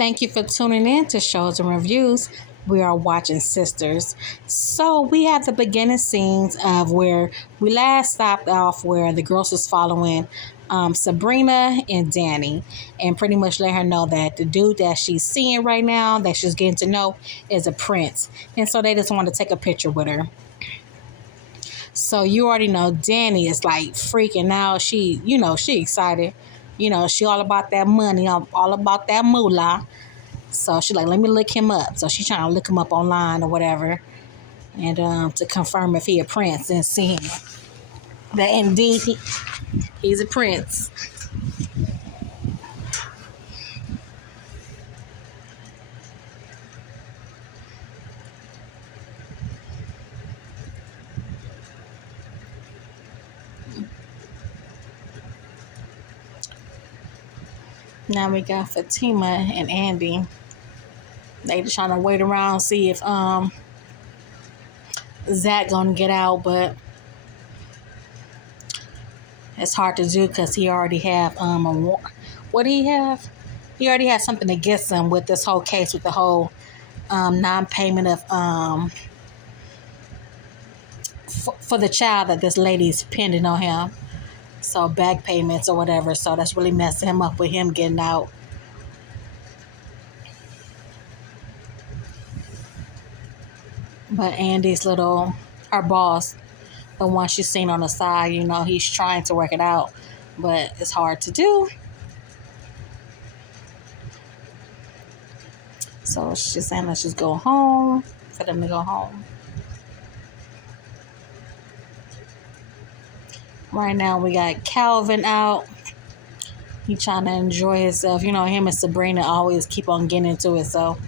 Thank you for tuning in to Shows and Reviews. We are watching Sisters. So we have the beginning scenes of where we last stopped off, where the girls was following Sabrina and Danny, and pretty much let her know that the dude that she's seeing right now, that she's getting to know, is a prince, and so they just want to take a picture with her. So you already know Danny is like freaking out. She excited. She all about that money, all about that moolah. So she like, let me look him up. So she trying to look him up online or whatever, and to confirm if he a prince and seeing that indeed he's a prince. Now we got Fatima and Andy. They just trying to wait around see if Zach gonna get out, but it's hard to do because he already have what do he have? He already has something against him with this whole case, with the whole non-payment of for the child that this lady's pending on him. So back payments or whatever. So that's really messing him up with him getting out. But Andy's her boss, the one she's seen on the side, he's trying to work it out, but it's hard to do. So she's saying let's just go home, for them to go home. Right now we got Calvin out. He trying to enjoy himself. Him and Sabrina always keep on getting into it. So,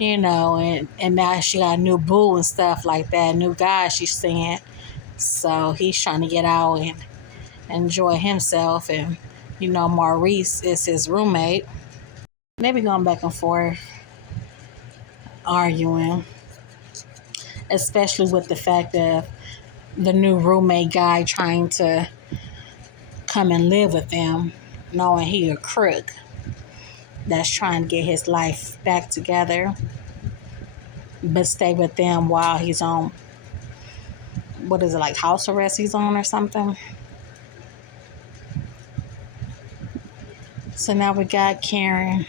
and now she got a new boo and stuff like that. New guy she's seeing. So he's trying to get out and enjoy himself. And, Maurice is his roommate. They be going back and forth, arguing. Especially with the fact of the new roommate guy trying to come and live with them, knowing he a crook that's trying to get his life back together, but stay with them while he's on, what is it, like house arrest he's on or something. So now we got Karen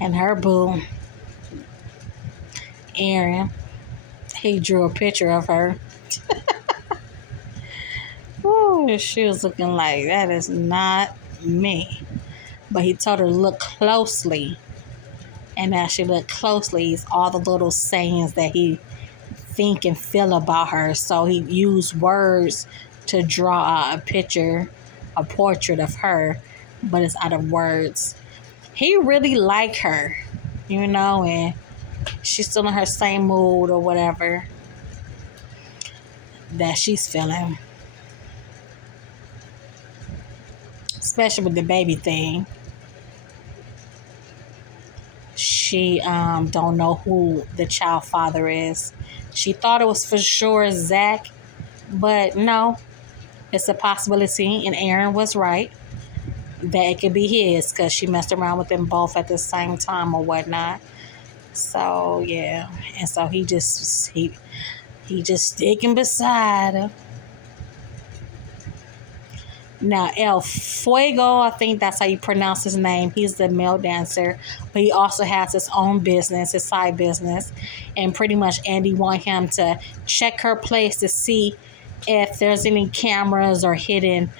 and her boo, Aaron. He drew a picture of her. Ooh, she was looking like, that is not me. But he told her to look closely. And as she looked closely, it's all the little sayings that he think and feel about her. So he used words to draw a picture, a portrait of her, but it's out of words. He really liked her, and she's still in her same mood or whatever that she's feeling. Especially with the baby thing. She don't know who the child father is. She thought it was for sure Zach, but no, it's a possibility, and Aaron was right that it could be his because she messed around with them both at the same time or whatnot. So yeah, and so he just sticking beside her. Now, El Fuego, I think that's how you pronounce his name. He's the male dancer, but he also has his own business, his side business. And pretty much Andy want him to check her place to see if there's any cameras or hidden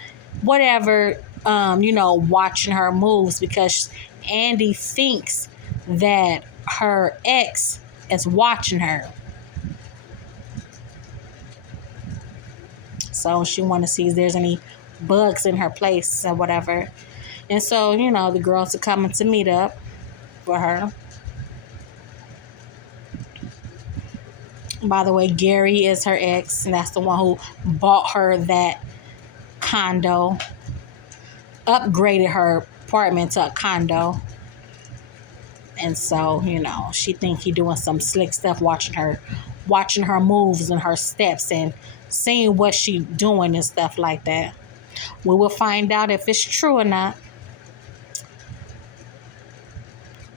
whatever, watching her moves, because Andy thinks that her ex is watching her. So she want to see if there's any bugs in her place or whatever. And so, the girls are coming to meet up for her. By the way, Gary is her ex, and that's the one who bought her that condo, upgraded her apartment to a condo. And so, she think he doing some slick stuff, watching her moves and her steps and seeing what she doing and stuff like that. We will find out if it's true or not.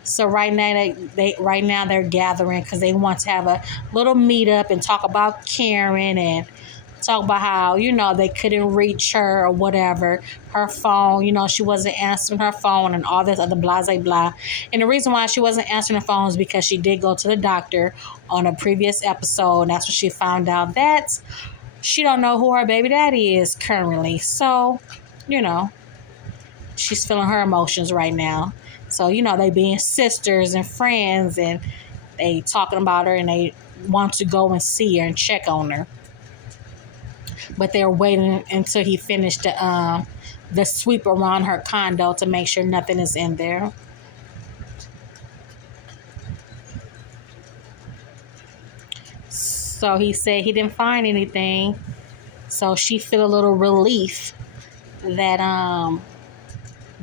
So right now they're gathering because they want to have a little meetup and talk about Karen and talk about how they couldn't reach her or whatever. Her phone, she wasn't answering her phone and all this other blah blah blah. And the reason why she wasn't answering her phone is because she did go to the doctor on a previous episode. And that's when she found out that she don't know who her baby daddy is currently. So, you know, she's feeling her emotions right now. So, they being sisters and friends and they talking about her and they want to go and see her and check on her. But they're waiting until he finished the sweep around her condo to make sure nothing is in there. So he said he didn't find anything. So she feel a little relief that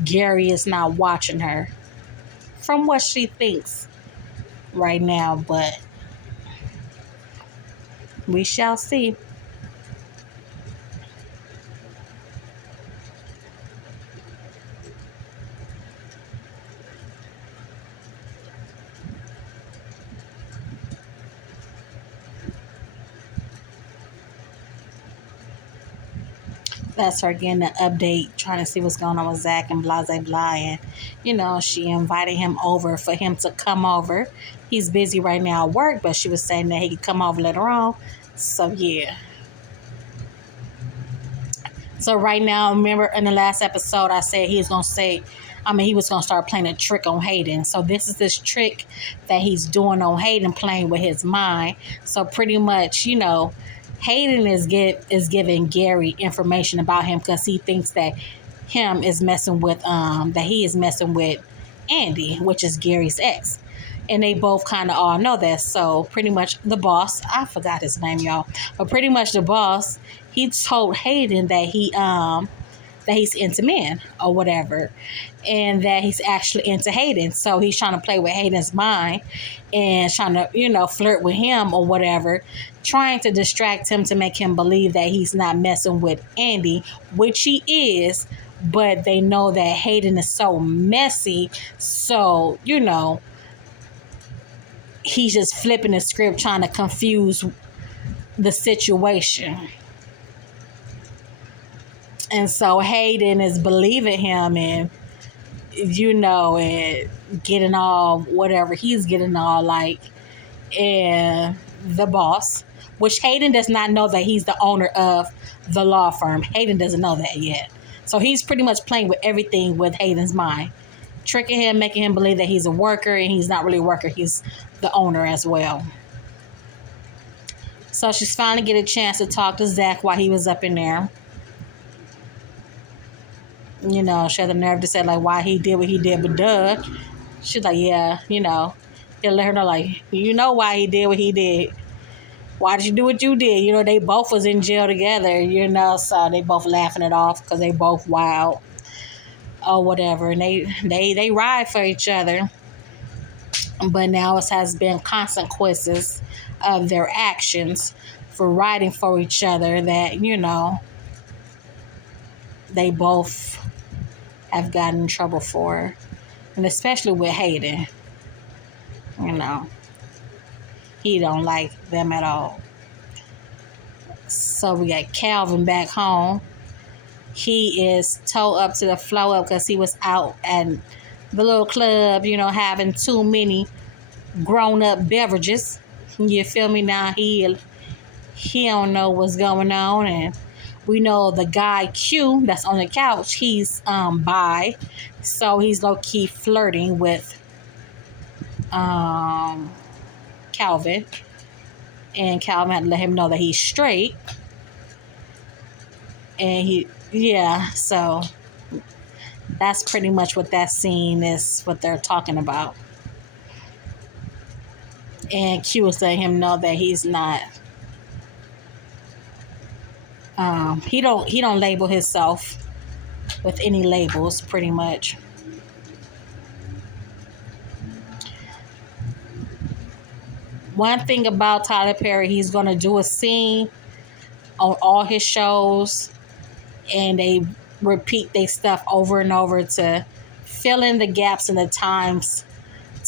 Gary is not watching her from what she thinks right now, but we shall see. That's her getting an update, trying to see what's going on with Zach and blah, blah, blah. And, she invited him over for him to come over. He's busy right now at work, but she was saying that he could come over later on. So, yeah. So, right now, remember in the last episode, I said he was going to start playing a trick on Hayden. So, this is this trick that he's doing on Hayden, playing with his mind. So, pretty much, Hayden is giving Gary information about him because he thinks that he is messing with Andy, which is Gary's ex. And they both kind of all know that. So pretty much the boss, I forgot his name, y'all, but pretty much the boss, he told Hayden that he's into men or whatever, and that he's actually into Hayden. So he's trying to play with Hayden's mind and trying to, flirt with him or whatever, trying to distract him to make him believe that he's not messing with Andy, which he is, but they know that Hayden is so messy. So, he's just flipping the script, trying to confuse the situation. And so Hayden is believing him and, and getting all whatever he's getting all like, and the boss, which Hayden does not know that he's the owner of the law firm. Hayden doesn't know that yet. So he's pretty much playing with everything with Hayden's mind, tricking him, making him believe that he's a worker, and he's not really a worker. He's the owner as well. So she's finally get a chance to talk to Zach while he was up in there. She had the nerve to say, like, why he did what he did, but duh. She's like, yeah, he'll let her know, like, why he did what he did. Why did you do what you did? They both was in jail together, so they both laughing it off because they both wild or whatever. And they ride for each other. But now it has been consequences of their actions for riding for each other that, they both have gotten in trouble for. And especially with Hayden. He don't like them at all. So we got Calvin back home. He is towed up to the flow up because he was out at the little club, having too many grown-up beverages. You feel me? Now he don't know what's going on. And we know the guy Q that's on the couch, he's bi. So he's low-key flirting with Calvin, and Calvin had to let him know that he's straight. And so that's pretty much what that scene is, what they're talking about. And Q was letting him know that he's not he don't label himself with any labels, pretty much. One thing about Tyler Perry, he's going to do a scene on all his shows, and they repeat their stuff over and over to fill in the gaps and the times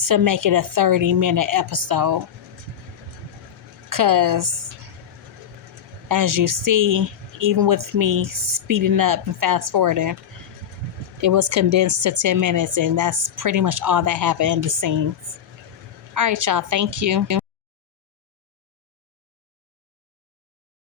to make it a 30-minute episode. Because, as you see, even with me speeding up and fast forwarding, it was condensed to 10 minutes, and that's pretty much all that happened in the scenes. All right, y'all. Thank you.